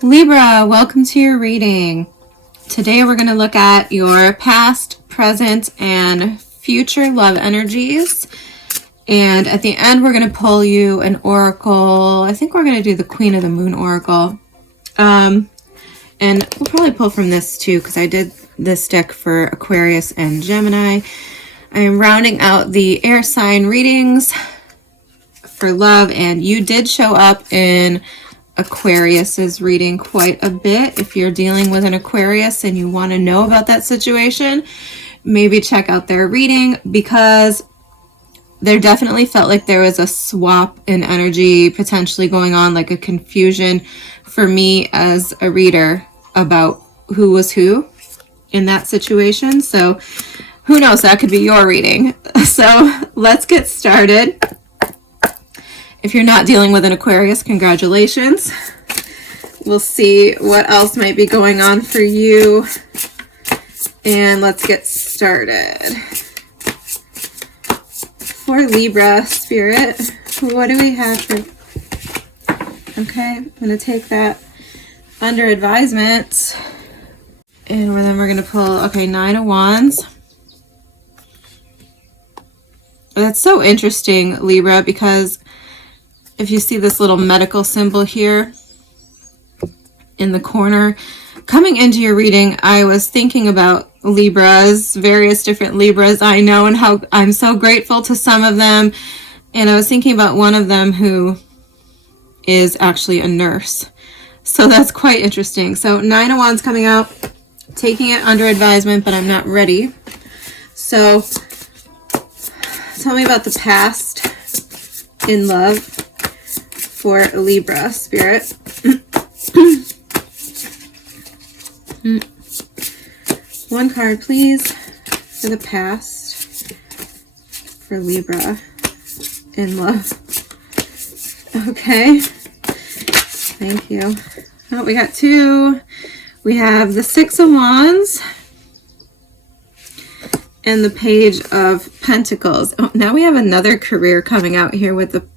Libra, welcome to your reading. Today we're going to look at your past, present, and future love energies. And at the end, we're going to pull you an oracle. I think we're going to do the Queen of the Moon oracle. And we'll probably pull from this too, because I did this deck for Aquarius and Gemini. I am rounding out the air sign readings for love, and you did show up in Aquarius's reading quite a bit. If you're dealing with an Aquarius and you want to know about that situation, maybe check out their reading, because there definitely felt like there was a swap in energy potentially going on, like a confusion for me as a reader about who was who in that situation. So who knows, that could be your reading. So let's get started. If you're not dealing with an Aquarius, congratulations. We'll see what else might be going on for you. And let's get started. For Libra, Spirit, what do we have for... Okay, I'm going to take that under advisement. And then we're going to pull, okay, 9 of Wands. That's so interesting, Libra, because if you see this little medical symbol here in the corner, coming into your reading, I was thinking about Libras, various different Libras I know, and how I'm so grateful to some of them. And I was thinking about one of them who is actually a nurse. So that's quite interesting. So 9 of Wands coming out, taking it under advisement, but I'm not ready. So tell me about the past in love for Libra, Spirit. One card, please, for the past for Libra in love. Okay. Thank you. Oh, we got 2. We have the 6 of Wands and the Page of Pentacles. Oh, now we have another career coming out here with the...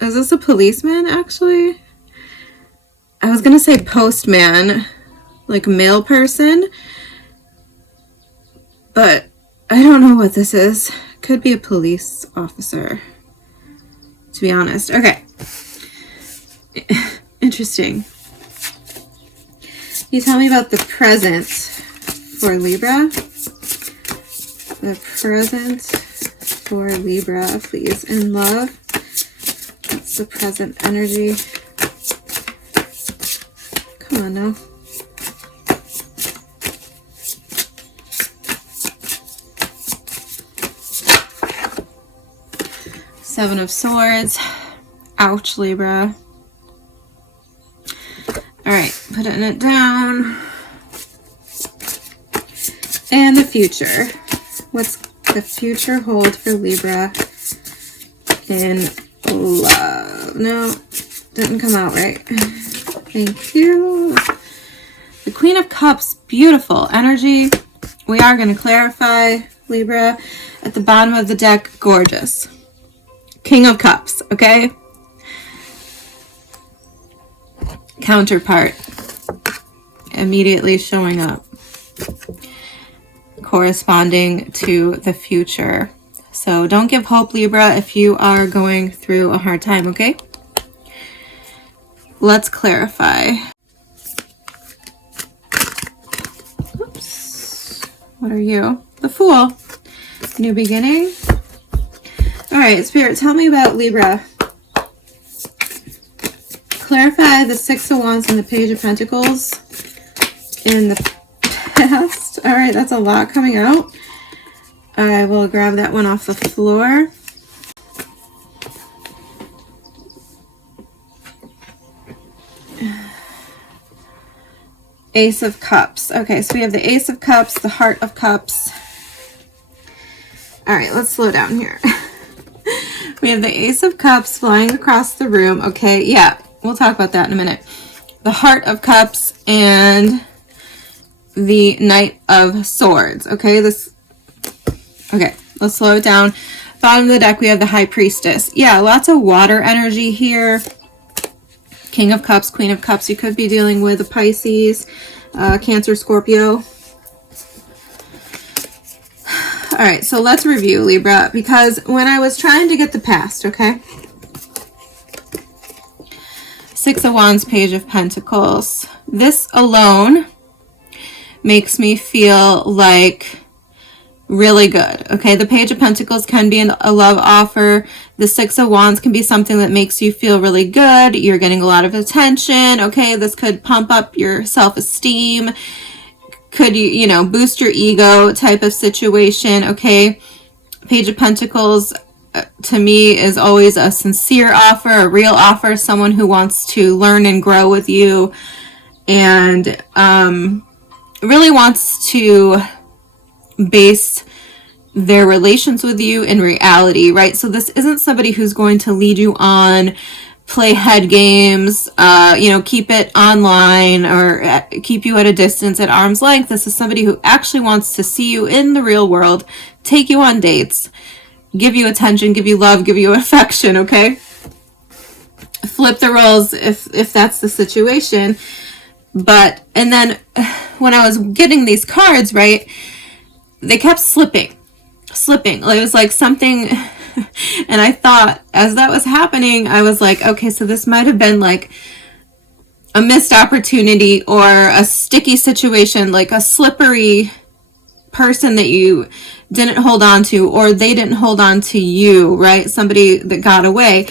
is this a policeman, actually? I was going to say postman, like male person, but I don't know what this is. Could be a police officer, to be honest. Okay. Interesting. Can you tell me about the present for Libra? The present for Libra, please, in love. That's the present energy. Come on now. Seven of Swords. Ouch, Libra. All right, putting it down. And the future. What's the future hold for Libra in love? No, didn't come out right. Thank you. The Queen of Cups, beautiful energy. We are going to clarify, Libra. At the bottom of the deck, gorgeous. King of Cups, okay? Counterpart immediately showing up, corresponding to the future. So don't give hope, Libra, if you are going through a hard time, okay? Let's clarify. Oops. What are you? The Fool. New beginning. All right, Spirit, tell me about Libra. Clarify the 6 of Wands and the Page of Pentacles in the past. All right, that's a lot coming out. I will grab that one off the floor. Ace of Cups. Okay, so we have the Ace of Cups, the Heart of Cups. All right, let's slow down here. We have the Ace of Cups flying across the room. Okay, yeah, we'll talk about that in a minute. The Heart of Cups and the Knight of Swords. Okay, okay, let's slow it down. Bottom of the deck, we have the High Priestess. Yeah, lots of water energy here. King of Cups, Queen of Cups. You could be dealing with a Pisces, Cancer, Scorpio. All right, so let's review, Libra, because when I was trying to get the past, okay? Six of Wands, Page of Pentacles. This alone makes me feel like really good, okay? The Page of Pentacles can be a love offer. The Six of Wands can be something that makes you feel really good. You're getting a lot of attention, okay? This could pump up your self-esteem. Could you know, boost your ego type of situation, okay? Page of Pentacles to me is always a sincere offer, a real offer, someone who wants to learn and grow with you and really wants to base their relations with you in reality, right? So this isn't somebody who's going to lead you on, play head games, you know, keep it online or keep you at a distance at arm's length. This is somebody who actually wants to see you in the real world, take you on dates, give you attention, give you love, give you affection, okay? Flip the roles if that's the situation. But, and then when I was getting these cards, right, they kept slipping. It was like something... And I thought, as that was happening, I was like, okay, so this might have been like a missed opportunity or a sticky situation, like a slippery person that you didn't hold on to, or they didn't hold on to you, right? Somebody that got away.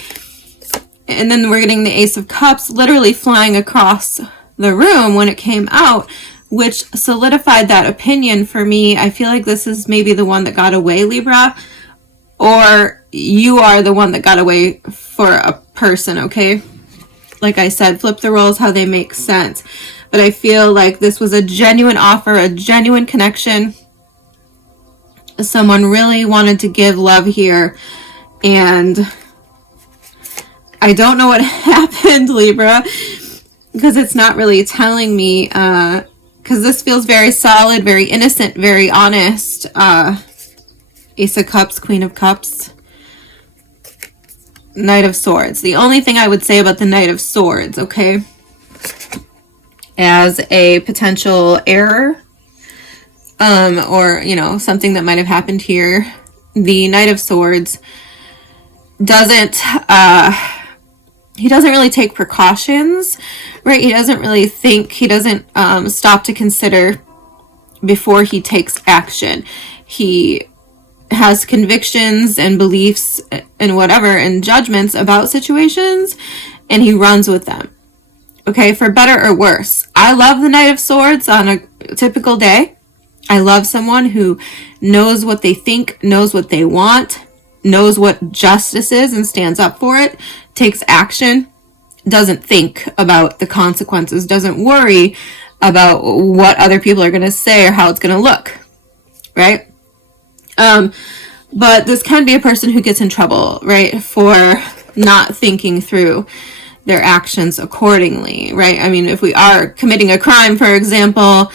And then we're getting the Ace of Cups literally flying across the room when it came out, which solidified that opinion for me. I feel like this is maybe the one that got away, Libra. Or you are the one that got away for a person, okay? Like I said, flip the roles how they make sense. But I feel like this was a genuine offer, a genuine connection. Someone really wanted to give love here. And I don't know what happened, Libra, because it's not really telling me. Because this feels very solid, very innocent, very honest. Ace of Cups, Queen of Cups, Knight of Swords. The only thing I would say about the Knight of Swords, okay, as a potential error, or, you know, something that might have happened here, the Knight of Swords doesn't, he doesn't really take precautions, right? He doesn't really think, he doesn't stop to consider before he takes action. He has convictions and beliefs and whatever and judgments about situations, and he runs with them, okay, for better or worse. I love the Knight of Swords on a typical day. I love someone who knows what they think, knows what they want, knows what justice is and stands up for it, takes action, doesn't think about the consequences, doesn't worry about what other people are going to say or how it's going to look, right? But this can be a person who gets in trouble, right, for not thinking through their actions accordingly, right? I mean, if we are committing a crime, for example,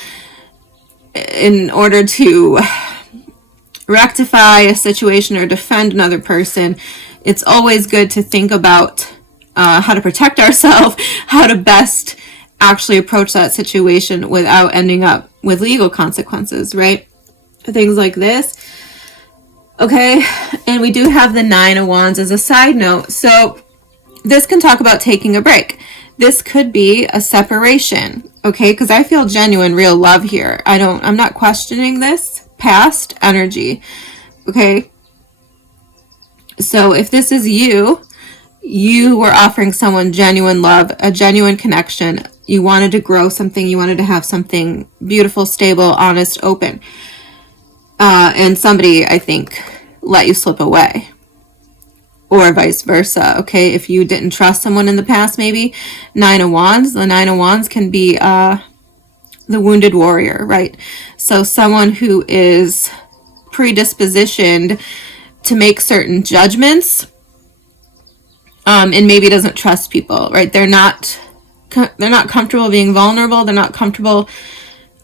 in order to rectify a situation or defend another person, it's always good to think about how to protect ourselves, how to best actually approach that situation without ending up with legal consequences, right? Things like this. Okay, and we do have the Nine of Wands as a side note. So this can talk about taking a break. This could be a separation, okay? Because I feel genuine, real love here. I'm not questioning this past energy, okay? So if this is you, you were offering someone genuine love, a genuine connection. You wanted to grow something. You wanted to have something beautiful, stable, honest, open. And somebody, I think, let you slip away. Or vice versa, okay? If you didn't trust someone in the past, maybe. Nine of Wands. The Nine of Wands can be the wounded warrior, right? So someone who is predispositioned to make certain judgments and maybe doesn't trust people, right? They're not comfortable being vulnerable. They're not comfortable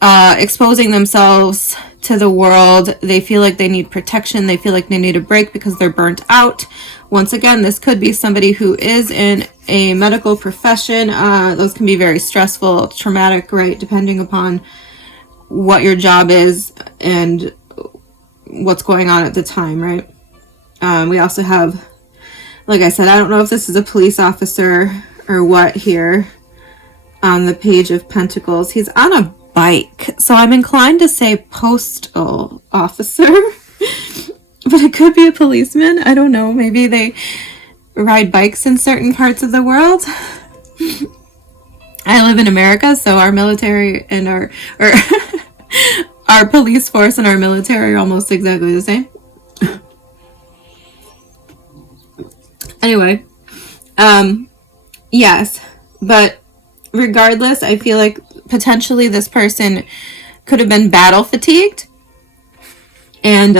exposing themselves to the world. They feel like they need protection. They feel like they need a break because they're burnt out. Once again, this could be somebody who is in a medical profession. Those can be very stressful, traumatic, right? Depending upon what your job is and what's going on at the time, right? We also have, like I said, I don't know if this is a police officer or what here on the Page of Pentacles. He's on a bike, so I'm inclined to say postal officer, but it could be a policeman. I don't know. Maybe they ride bikes in certain parts of the world. I live in America, so our military and our police force and our military are almost exactly the same. Anyway, yes, but regardless, I feel like potentially this person could have been battle fatigued, and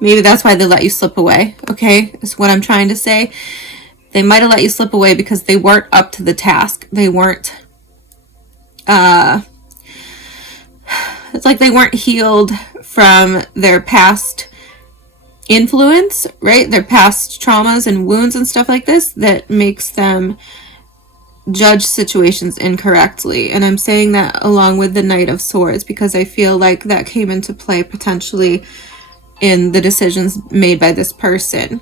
maybe that's why they let you slip away. Okay, is what I'm trying to say. They might have let you slip away because they weren't up to the task. They weren't, it's like they weren't healed from their past influence, right? Their past traumas and wounds and stuff like this that makes them judge situations incorrectly. And I'm saying that along with the Knight of Swords because I feel like that came into play potentially in the decisions made by this person.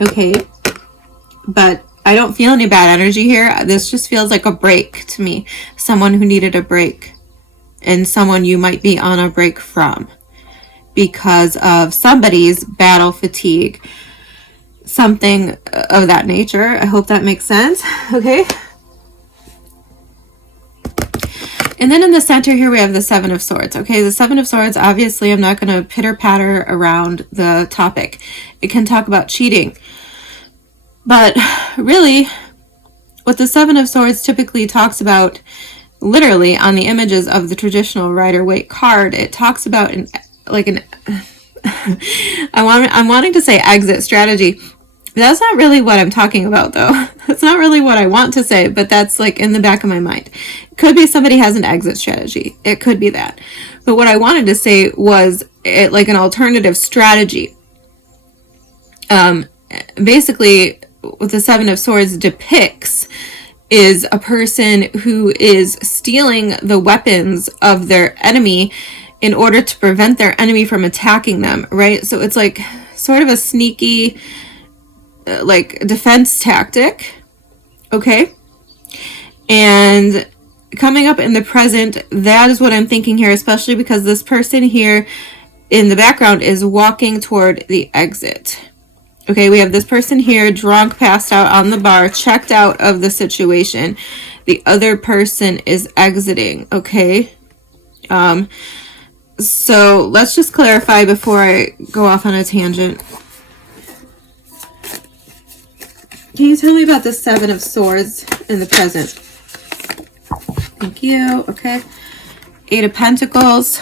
Okay, but I don't feel any bad energy here. This just feels like a break to me. Someone who needed a break, and someone you might be on a break from because of somebody's battle fatigue. Something of that nature. I hope that makes sense. Okay. And then in the center here, we have the Seven of Swords. Okay, the Seven of Swords, obviously, I'm not going to pitter-patter around the topic. It can talk about cheating. But really, what the Seven of Swords typically talks about, literally on the images of the traditional Rider-Waite card, it talks about I'm wanting to say exit strategy. That's not really what I'm talking about, though. That's not really what I want to say, but that's like in the back of my mind. It could be somebody has an exit strategy. It could be that. But what I wanted to say was it like an alternative strategy. Basically, what the Seven of Swords depicts is a person who is stealing the weapons of their enemy in order to prevent their enemy from attacking them, right? So it's like sort of a sneaky like defense tactic, okay? And coming up in the present, that is what I'm thinking here, especially because this person here in the background is walking toward the exit. Okay, we have this person here drunk, passed out on the bar, checked out of the situation. The other person is exiting, okay? So let's just clarify before I go off on a tangent. Can you tell me about the Seven of Swords in the present? Thank you. Okay. Eight of Pentacles.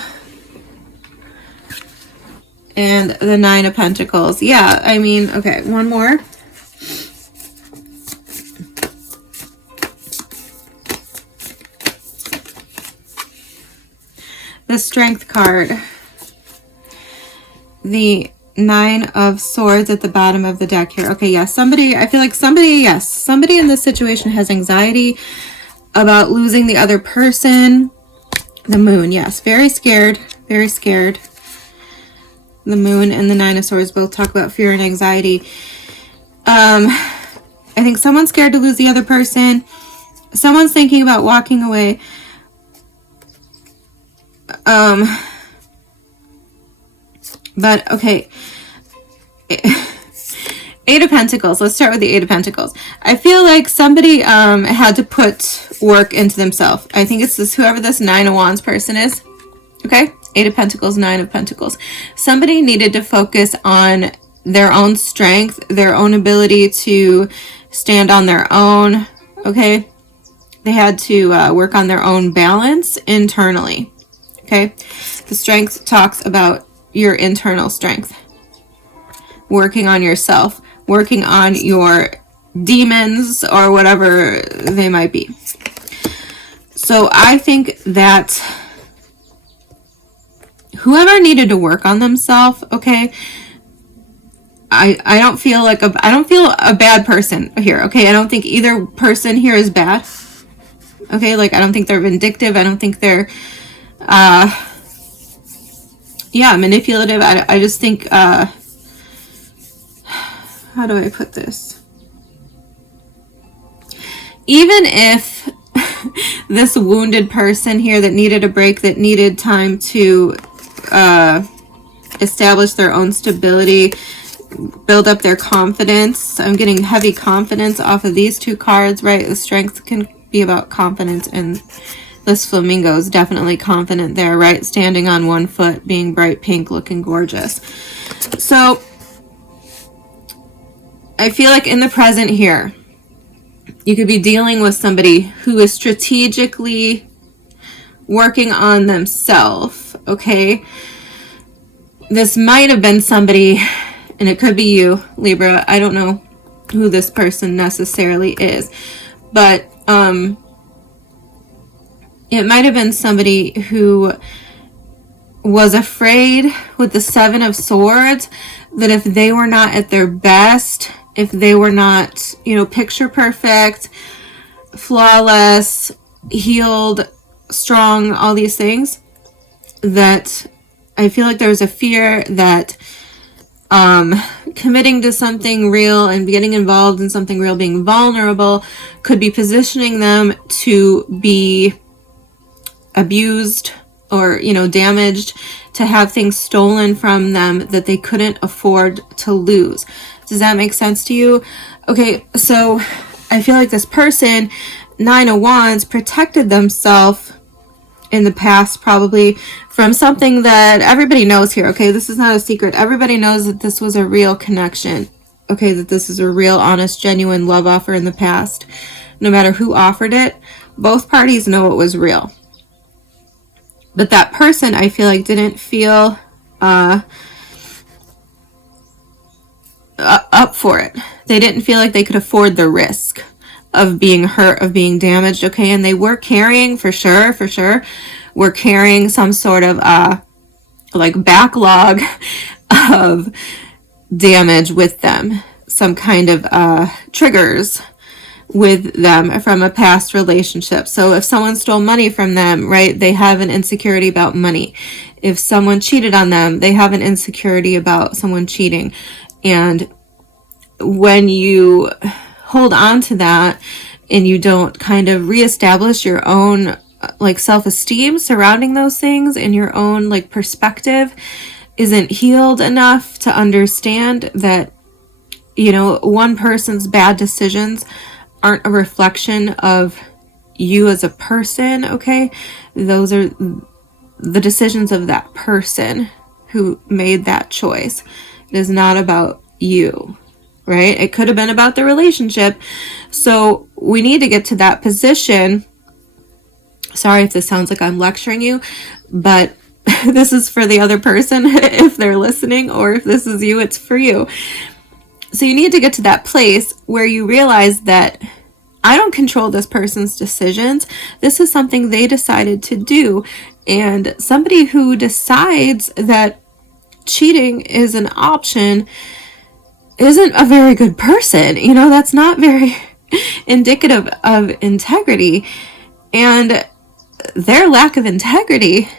And the Nine of Pentacles. Yeah, I mean, okay, one more. The Strength card. The Nine of Swords at the bottom of the deck here. Okay, yes, somebody, I feel like somebody in this situation has anxiety about losing the other person. The Moon, yes, very scared, very scared. The Moon and the Nine of Swords both talk about fear and anxiety. I think someone's scared to lose the other person. Someone's thinking about walking away. But okay, Eight of Pentacles. Let's start with the Eight of Pentacles. I feel like somebody had to put work into themselves. I think it's this whoever this Nine of Wands person is. Okay, Eight of Pentacles, Nine of Pentacles. Somebody needed to focus on their own strength, their own ability to stand on their own. Okay, they had to work on their own balance internally. Okay, the Strength talks about your internal strength, working on yourself, working on your demons or whatever they might be. So I think that whoever needed to work on themselves, okay, I don't feel like I don't feel a bad person here, okay? I don't think either person here is bad, okay? Like, I don't think they're vindictive. I don't think they're, yeah, manipulative. I just think, how do I put this? Even if this wounded person here that needed a break, that needed time to establish their own stability, build up their confidence. I'm getting heavy confidence off of these two cards, right? The strength can be about confidence, and this flamingo is definitely confident there, right? Standing on one foot, being bright pink, looking gorgeous. So I feel like in the present here, you could be dealing with somebody who is strategically working on themselves, okay? This might have been somebody, and it could be you, Libra. I don't know who this person necessarily is, but it might have been somebody who was afraid with the Seven of Swords that if they were not at their best, if they were not, you know, picture perfect, flawless, healed, strong, all these things, that I feel like there's a fear that committing to something real and getting involved in something real, being vulnerable, could be positioning them to be abused or, you know, damaged, to have things stolen from them that they couldn't afford to lose. Does that make sense to you? Okay, so I feel like this person, Nine of Wands, protected themselves in the past probably from something that everybody knows here, okay? This is not a secret. Everybody knows that this was a real connection, okay? That this is a real, honest, genuine love offer in the past. No matter who offered it, both parties know it was real. But that person, I feel like, didn't feel up for it. They didn't feel like they could afford the risk of being hurt, of being damaged, okay? And they were carrying, for sure, were carrying some sort of like backlog of damage with them, some kind of triggers with them from a past relationship. So if someone stole money from them, right, they have an insecurity about money. If someone cheated on them, they have an insecurity about someone cheating. And when you hold on to that and you don't kind of reestablish your own like self-esteem surrounding those things, and your own like perspective isn't healed enough to understand that, you know, one person's bad decisions aren't a reflection of you as a person, okay? Those are the decisions of that person who made that choice. It is not about you, right? It could have been about the relationship. So we need to get to that position. Sorry if this sounds like I'm lecturing you, but this is for the other person if they're listening, or if this is you, it's for you. So you need to get to that place where you realize that I don't control this person's decisions. This is something they decided to do. And somebody who decides that cheating is an option isn't a very good person. You know, that's not very indicative of integrity. And their lack of integrity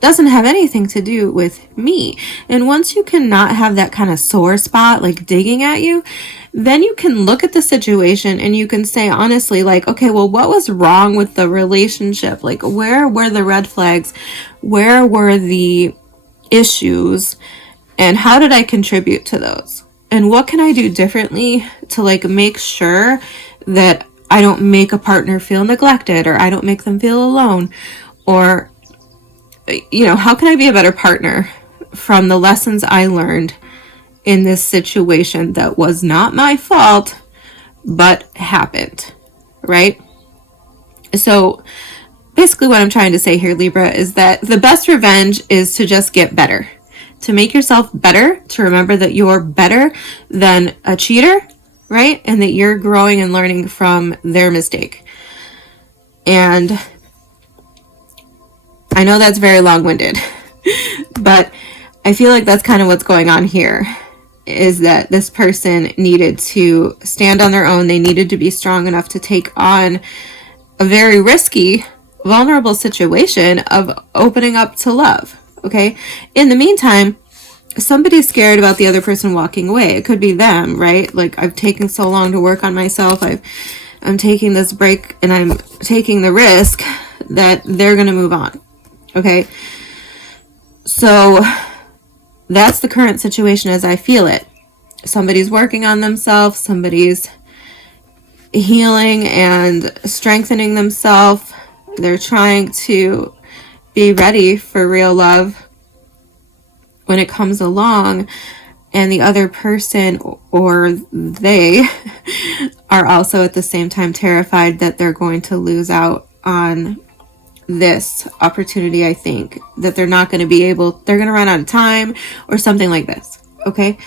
doesn't have anything to do with me. And once you cannot have that kind of sore spot like digging at you, then you can look at the situation and you can say honestly, like, okay, well, what was wrong with the relationship? Like, where were the red flags? Where were the issues? And how did I contribute to those? And what can I do differently to like make sure that I don't make a partner feel neglected, or I don't make them feel alone? Or, you know, how can I be a better partner from the lessons I learned in this situation that was not my fault, but happened, right? So basically what I'm trying to say here, Libra, is that the best revenge is to just get better, to make yourself better, to remember that you're better than a cheater, right? And that you're growing and learning from their mistake. And I know that's very long-winded, But I feel like that's kind of what's going on here, is that this person needed to stand on their own. They needed to be strong enough to take on a very risky, vulnerable situation of opening up to love. Okay. In the meantime, somebody's scared about the other person walking away. It could be them, right? Like, I've taken so long to work on myself. I'm taking this break and I'm taking the risk that they're going to move on. Okay. So that's the current situation as I feel it. Somebody's working on themselves. Somebody's healing and strengthening themselves. They're trying to be ready for real love when it comes along, and the other person or they are also at the same time terrified that they're going to lose out on this opportunity. I think that they're not going to be able, they're going to run out of time or something like this. Okay.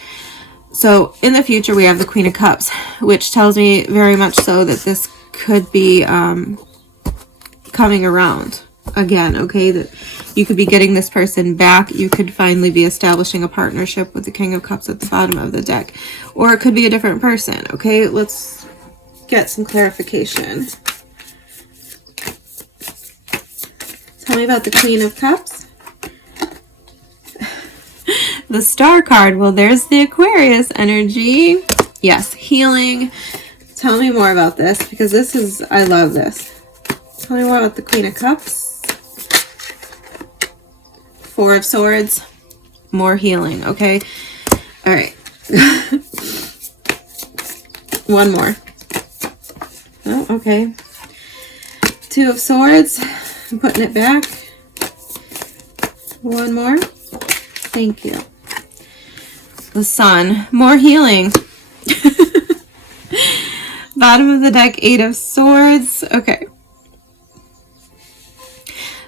So in the future, we have the Queen of Cups, which tells me very much so that this could be coming around again. Okay. That you could be getting this person back. You could finally be establishing a partnership with the King of Cups at the bottom of the deck. Or it could be a different person. Okay. Let's get some clarification. Tell me about the Queen of Cups. The Star card. Well, there's the Aquarius energy. Yes, healing. Tell me more about this, because this is, I love this. Tell me more about the Queen of Cups. Four of Swords. More healing. Okay. All right. One more. Oh, okay. Two of Swords. I'm putting it back. One more. Thank you. The Sun. More healing. Bottom of the deck, Eight of Swords. Okay.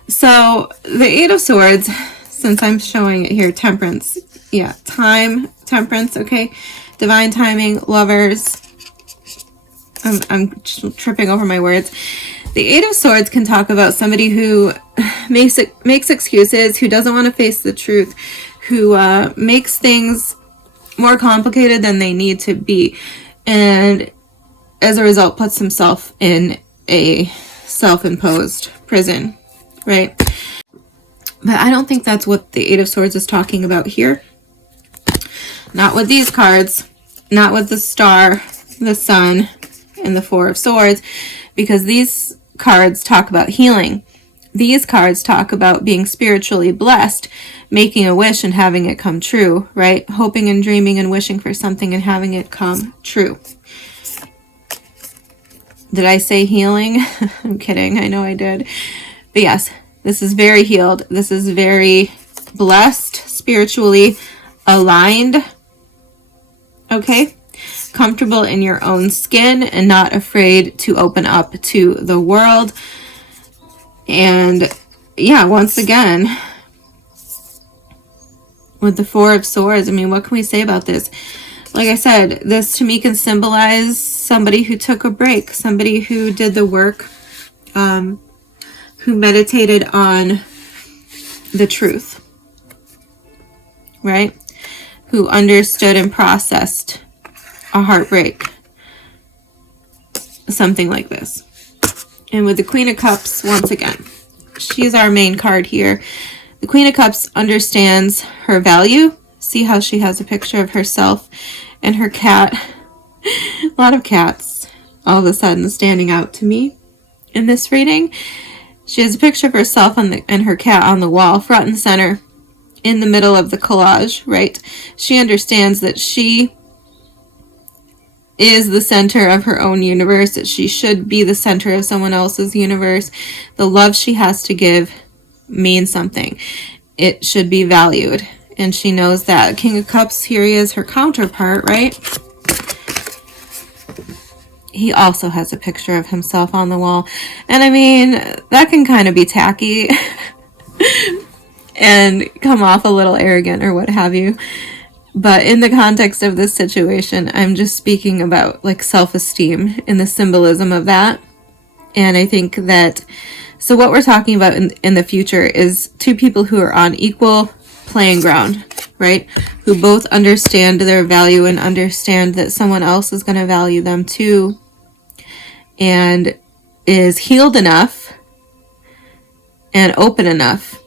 So the Eight of Swords, since I'm showing it here, Temperance. Yeah, time, temperance. Okay. Divine timing, lovers. I'm tripping over my words. The Eight of Swords can talk about somebody who makes excuses, who doesn't want to face the truth, who makes things more complicated than they need to be, and as a result puts himself in a self-imposed prison, right? But I don't think that's what the Eight of Swords is talking about here. Not with these cards, not with the Star, the Sun, and the Four of Swords, because these cards talk about healing. These cards talk about being spiritually blessed, making a wish and having it come true, right? Hoping and dreaming and wishing for something and having it come true. Did I say healing? I'm kidding. I know I did. But yes, this is very healed. This is very blessed, spiritually aligned. Okay? Comfortable in your own skin and not afraid to open up to the world. And yeah, once again, with the Four of Swords, I mean, what can we say about this? Like I said, this to me can symbolize somebody who took a break, somebody who did the work, who meditated on the truth, right? Who understood and processed a heartbreak, something like this. And with the Queen of Cups, once again, she's our main card here. The Queen of Cups understands her value. See how she has a picture of herself and her cat. A lot of cats all of a sudden standing out to me in this reading. She has a picture of herself and her cat on the wall, front and center, in the middle of the collage, right? She understands that she is the center of her own universe, that she should be the center of someone else's universe. The love she has to give means something. It should be valued. And she knows that. King of Cups, here he is, her counterpart, right? He also has a picture of himself on the wall. And I mean, that can kind of be tacky and come off a little arrogant or what have you. But in the context of this situation, I'm just speaking about like self-esteem and the symbolism of that. And I think that, so what we're talking about in the future is two people who are on equal playing ground, right? Who both understand their value and understand that someone else is going to value them too, and is healed enough and open enough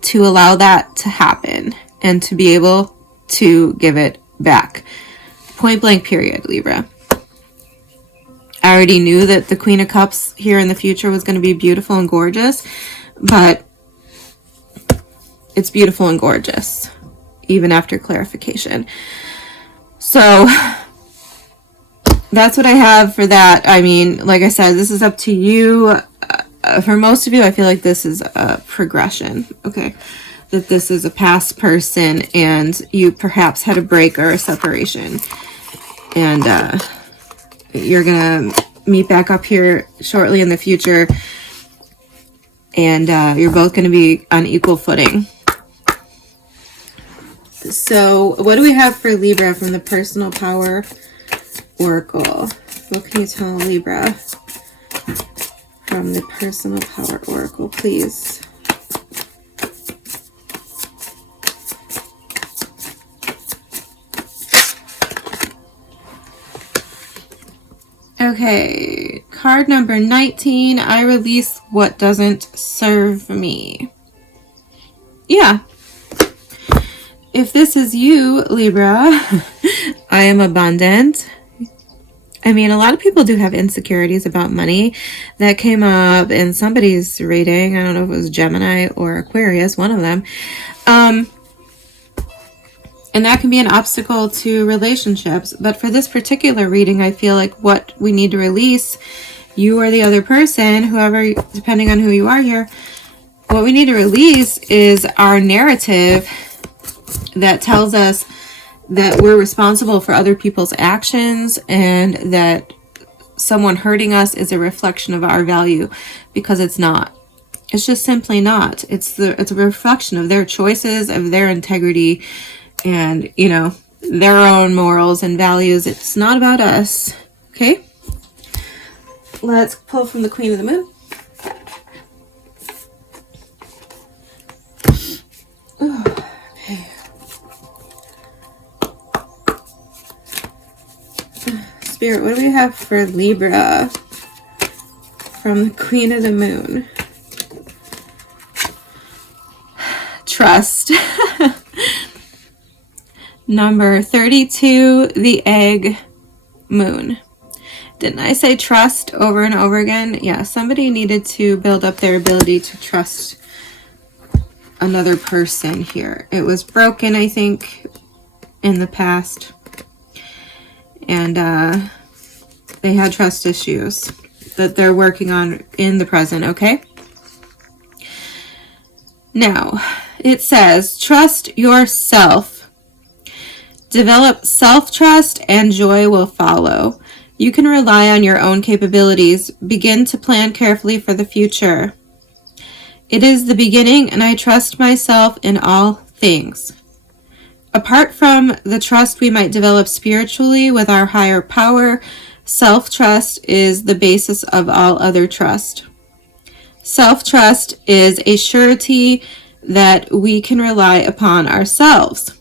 to allow that to happen and to be able to give it back. Point blank, period, Libra. I already knew that the Queen of Cups here in the future was going to be beautiful and gorgeous, but it's beautiful and gorgeous even after clarification. So that's what I have for that. I mean, like I said, this is up to you. For most of you, I feel like this is a progression, okay? That this is a past person and you perhaps had a break or a separation. And you're going to meet back up here shortly in the future. And you're both going to be on equal footing. So what do we have for Libra from the Personal Power Oracle? What can you tell Libra from the Personal Power Oracle, please? Okay, card number 19, I release what doesn't serve me. Yeah. If this is you, Libra, I am abundant. I mean, a lot of people do have insecurities about money. That came up in somebody's reading. I don't know if it was Gemini or Aquarius, one of them. And that can be an obstacle to relationships. But for this particular reading, I feel like what we need to release, you or the other person, whoever, depending on who you are here, what we need to release is our narrative that tells us that we're responsible for other people's actions and that someone hurting us is a reflection of our value, because it's not. It's just simply not. It's a reflection of their choices, of their integrity, and, you know, their own morals and values. It's not about us. Okay? Let's pull from the Queen of the Moon. Okay. Spirit, what do we have for Libra from the Queen of the Moon? Trust. Number 32, the Egg Moon. Didn't I say trust over and over again? Yeah, somebody needed to build up their ability to trust another person here. It was broken, I think, in the past. And they had trust issues that they're working on in the present, okay? Now, it says, trust yourself. Develop self-trust and joy will follow. You can rely on your own capabilities. Begin to plan carefully for the future. It is the beginning, and I trust myself in all things. Apart from the trust we might develop spiritually with our higher power, self-trust is the basis of all other trust. Self-trust is a surety that we can rely upon ourselves,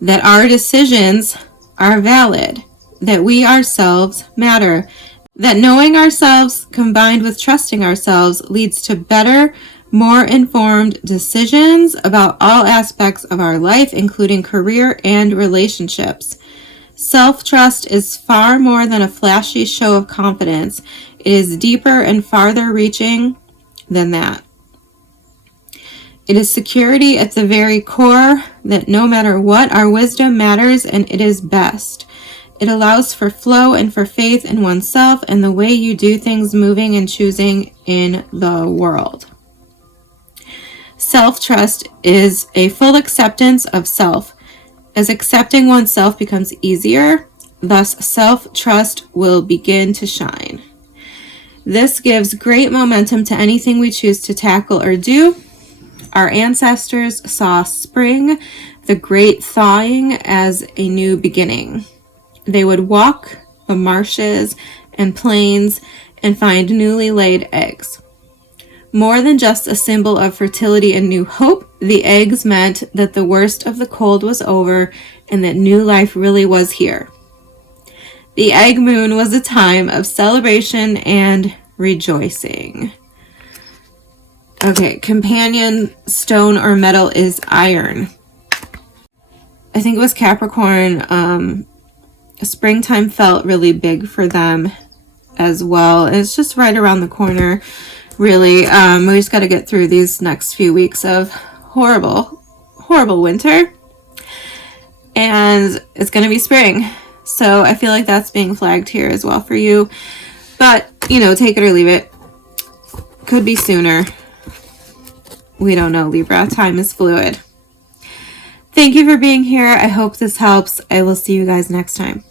that our decisions are valid, that we ourselves matter, that knowing ourselves combined with trusting ourselves leads to better, more informed decisions about all aspects of our life, including career and relationships. Self-trust is far more than a flashy show of confidence. It is deeper and farther reaching than that. It is security at the very core that no matter what, our wisdom matters and it is best. It allows for flow and for faith in oneself and the way you do things, moving and choosing in the world. Self-trust is a full acceptance of self. As accepting oneself becomes easier, thus self-trust will begin to shine. This gives great momentum to anything we choose to tackle or do. Our ancestors saw spring, the great thawing, as a new beginning. They would walk the marshes and plains and find newly laid eggs. More than just a symbol of fertility and new hope, the eggs meant that the worst of the cold was over and that new life really was here. The egg moon was a time of celebration and rejoicing. Okay, companion stone or metal is iron. I think it was Capricorn. Springtime felt really big for them as well. And it's just right around the corner, really. We just got to get through these next few weeks of horrible winter. And it's going to be spring. So I feel like that's being flagged here as well for you. But, you know, take it or leave it. Could be sooner. We don't know, Libra. Time is fluid. Thank you for being here. I hope this helps. I will see you guys next time.